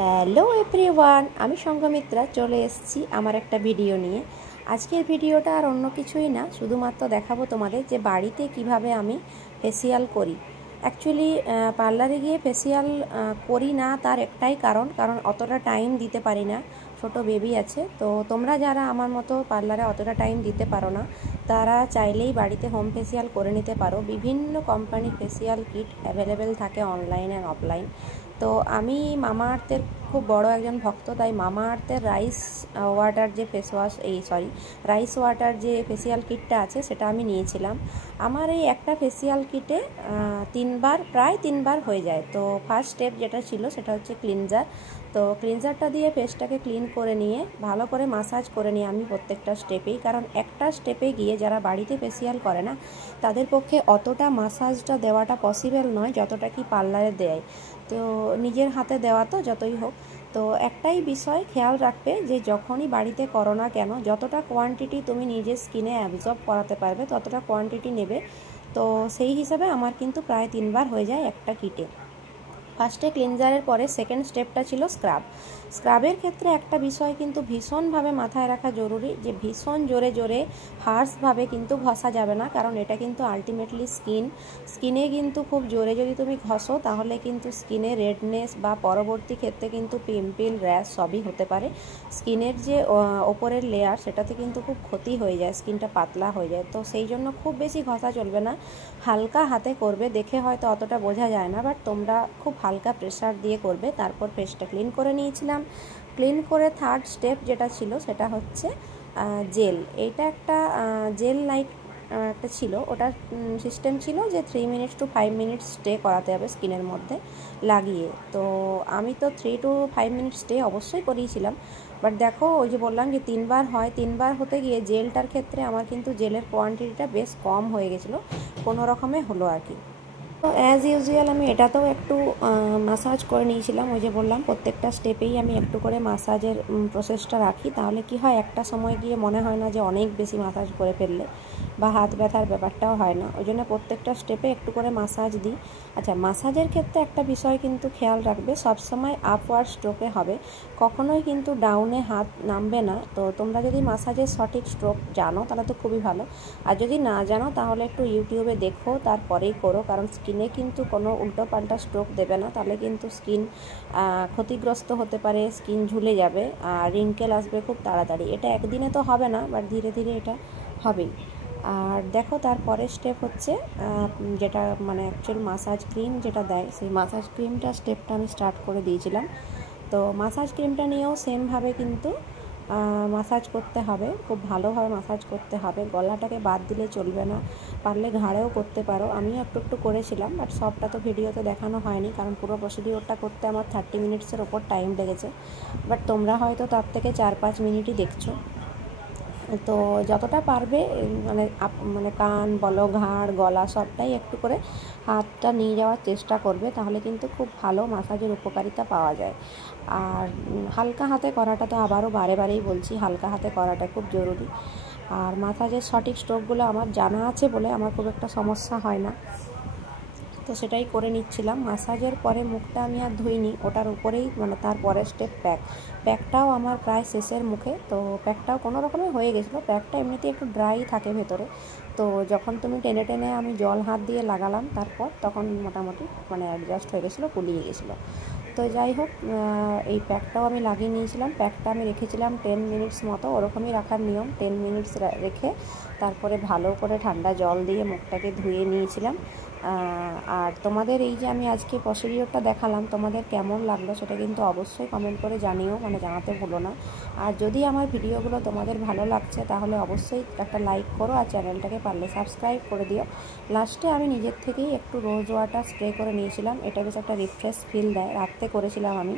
Hello everyone, আমি সংঘমিত্রা চলে এসেছি আমার একটা ভিডিও নিয়ে। আজকের ভিডিওটা আর অন্য কিছুই না, শুধুমাত্র দেখাবো তোমাদের যে বাড়িতে কিভাবে আমি ফেসিয়াল করি। অ্যাকচুয়ালি পার্লারে গিয়ে ফেসিয়াল করি না, তার একটাই কারণ অতটা টাইম দিতে পারি না, ছোট বেবি আছে। তো তোমরা যারা আমার মতো পার্লারে অতটা টাইম দিতে পারো না, তারা চাইলেই বাড়িতে হোম ফেসিয়াল করে নিতে পারো। বিভিন্ন কোম্পানির ফেসিয়াল কিট অ্যাভেলেবেল থাকে অনলাইন অ্যান্ড অফলাইন। তো আমি মামা আর্থের খুব বড় একজন ভক্ত, তাই মামা আর্থের রাইস ওয়াটার যে রাইস ওয়াটার যে ফেসিয়াল কিটটা আছে সেটা আমি নিয়েছিলাম। আমার এই একটা ফেসিয়াল কিটে প্রায় তিনবার হয়ে যায়। তো ফার্স্ট স্টেপ যেটা ছিল সেটা হচ্ছে ক্লিনজার। তো ক্লিনজারটা দিয়ে ফেসটাকে ক্লিন করে নিয়ে ভালো করে মাসাজ করে নিই আমি প্রত্যেকটা স্টেপেই, কারণ একটা স্টেপে গিয়ে যারা বাড়িতে ফেসিয়াল করে না তাদের পক্ষে অতটা মাসাজটা দেওয়াটা পসিবল নয় যতটা কি পার্লারে দেয়। তো নিজের হাতে দেওয়া তো যতই হোক, তো একটাই বিষয় খেয়াল রাখবে যে যখনই বাড়িতে করো না কেন, যতটা কোয়ান্টিটি তুমি নিজের স্কিনে অ্যাবজর্ব করাতে পারবে ততটা কোয়ান্টিটি নেবে। তো সেই হিসাবে আমার কিন্তু প্রায় তিনবার হয়ে যায় একটা কিটে। ফার্স্টে ক্লিনজারের পরে সেকেন্ড স্টেপটা ছিল স্ক্রাবের ক্ষেত্রে একটা বিষয় কিন্তু ভীষণভাবে মাথায় রাখা জরুরি, যে ভীষণ জোরে জোরে হার্শভাবে কিন্তু ঘষা যাবে না, কারণ এটা কিন্তু আলটিমেটলি স্কিনে কিন্তু খুব জোরে যদি তুমি ঘষো তাহলে কিন্তু স্কিনে রেডনেস বা পরবর্তী ক্ষেত্রে কিন্তু পিম্পল, র্যাশ সবই হতে পারে। স্কিনের যে ওপরের লেয়ার সেটাতে কিন্তু খুব ক্ষতি হয়ে যায়, স্কিনটা পাতলা হয়ে যায়। তো সেই জন্য খুব বেশি ঘষা চলবে না, হালকা হাতে করবে। দেখে হয়তো অতটা বোঝা যায় না, বাট তোমরা খুব হালকা প্রেসার দিয়ে করবে। তারপর ফেসটা ক্লিন করে নিয়েছিলাম। ক্লিন করে থার্ড স্টেপ যেটা ছিল সেটা হচ্ছে জেল। এইটা একটা জেল লাইক একটা ছিল, ওটার সিস্টেম ছিল যে 3 মিনিটস টু 5 মিনিটস স্টে করাতে হবে স্কিনের মধ্যে লাগিয়ে। তো আমি তো 3 to 5 মিনিটস স্টে অবশ্যই করিয়েছিলাম। বাট দেখো, ওই যে বললাম যে তিনবার হয়, তিনবার হতে গিয়ে জেলটার ক্ষেত্রে আমার কিন্তু জেলের কোয়ান্টিটিটা বেশ কম হয়ে গেছিলো, কোনো রকমে হলো আর কি। তো অ্যাজ ইউজুয়াল আমি এটাতেও একটু মাসাজ করে নিয়েছিলাম। ওই যে বললাম প্রত্যেকটা স্টেপেই আমি একটু করে মাসাজের প্রসেসটা রাখি, তাহলে কি হয় একটা সময় গিয়ে মনে হয় না যে অনেক বেশি মাসাজ করে ফেললে, বা হাত ব্যথার ব্যাপারটাও হয় না। ওই জন্য প্রত্যেকটা স্টেপে একটু করে মাসাজ দিই। আচ্ছা, মাসাজের ক্ষেত্রে একটা বিষয় কিন্তু খেয়াল রাখবে, সবসময় আপওয়ার্ড স্ট্রোকে হবে, কখনোই কিন্তু ডাউনে হাত নামবে না। তো তোমরা যদি মাসাজের সঠিক স্ট্রোক জানো তাহলে তো খুবই ভালো, আর যদি না জানো তাহলে একটু ইউটিউবে দেখো তারপরেই করো, কারণ স্কিনে কিন্তু কোনো উল্টো পাল্টা স্ট্রোক দেবে না, তাহলে কিন্তু স্কিন ক্ষতিগ্রস্ত হতে পারে, স্কিন ঝুলে যাবে আর রিঙ্কেল আসবে খুব তাড়াতাড়ি। এটা একদিনে তো হবে না, বাট ধীরে ধীরে এটা হবেই। আর দেখো, তারপরের স্টেপ হচ্ছে যেটা মানে অ্যাকচুয়াল মাসাজ ক্রিম যেটা দেয়, সেই মাসাজ ক্রিমটা স্টেপটা আমি স্টার্ট করে দিয়েছিলাম। তো মাসাজ ক্রিমটা নিয়েও সেমভাবে কিন্তু মাসাজ করতে হবে, খুব ভালোভাবে মাসাজ করতে হবে, গলাটাকে বাদ দিলে চলবে না। পারলে ঘাড়েও করতে পারো, আমিও একটু একটু করেছিলাম, বাট সবটা তো ভিডিওতে দেখানো হয়নি, কারণ পুরো প্রসিডিওরটা করতে আমার 30 মিনিটসের ওপর টাইম লেগেছে। বাট তোমরা হয়তো তার থেকে 4-5 মিনিটই দেখছো। তো যতটা পারবে মানে কান বলো, ঘাড়, গলা সবটাই একটু করে হাতটা নিয়ে যাওয়ার চেষ্টা করবে, তাহলে কিন্তু খুব ভালো মাসাজের উপকারিতা পাওয়া যায়। আর হালকা হাতে করাটা তো আবারও বারেই বলছি, হালকা হাতে করাটা খুব জরুরি। আর মাসাজের সঠিক স্ট্রোকগুলো আমার জানা আছে বলে আমার খুব একটা সমস্যা হয় না, তো সেটাই করে নিচ্ছিলাম। মাসাজের পরে মুখটা আমি আর ধুইনি, ওটার উপরেই মানে তারপরের স্টেপ প্যাকটাও আমার প্রায় শেষের মুখে। তো প্যাকটাও কোনো রকমে হয়ে গেছিলো, প্যাকটা এমনিতেই একটু ড্রাই থাকে ভেতরে। তো যখন তুমি টেনে টেনে আমি জল হাত দিয়ে লাগালাম তারপর, তখন মোটামুটি মানে অ্যাডজাস্ট হয়ে গেছিলো, কুলিয়ে গেছিলো। তো যাই হোক, এই প্যাকটাও আমি লাগিয়ে নিয়েছিলাম। প্যাকটা আমি রেখেছিলাম 10 মিনিটস মতো, ওরকমই রাখার নিয়ম। 10 মিনিটস রেখে তারপরে ভালো করে ঠান্ডা জল দিয়ে মুখটাকে ধুয়ে নিয়েছিলাম। আর তোমাদের এই যে আমি আজকে প্রসিডিওরটা দেখালাম, তোমাদের কেমন লাগলো সেটা কিন্তু অবশ্যই কমেন্ট করে জানিও, মানে জানাতে ভুলো না। আর যদি আমার ভিডিওগুলো তোমাদের ভালো লাগছে তাহলে অবশ্যই একটা লাইক করো, আর চ্যানেলটাকে পারলে সাবস্ক্রাইব করে দিও। লাস্টে আমি নিজের থেকেই একটু রোজ ওয়াটার স্প্রে করে নিয়েছিলাম, এটা বেশ একটা রিফ্রেশ ফিল দেয়, রাত্রে করেছিলাম আমি।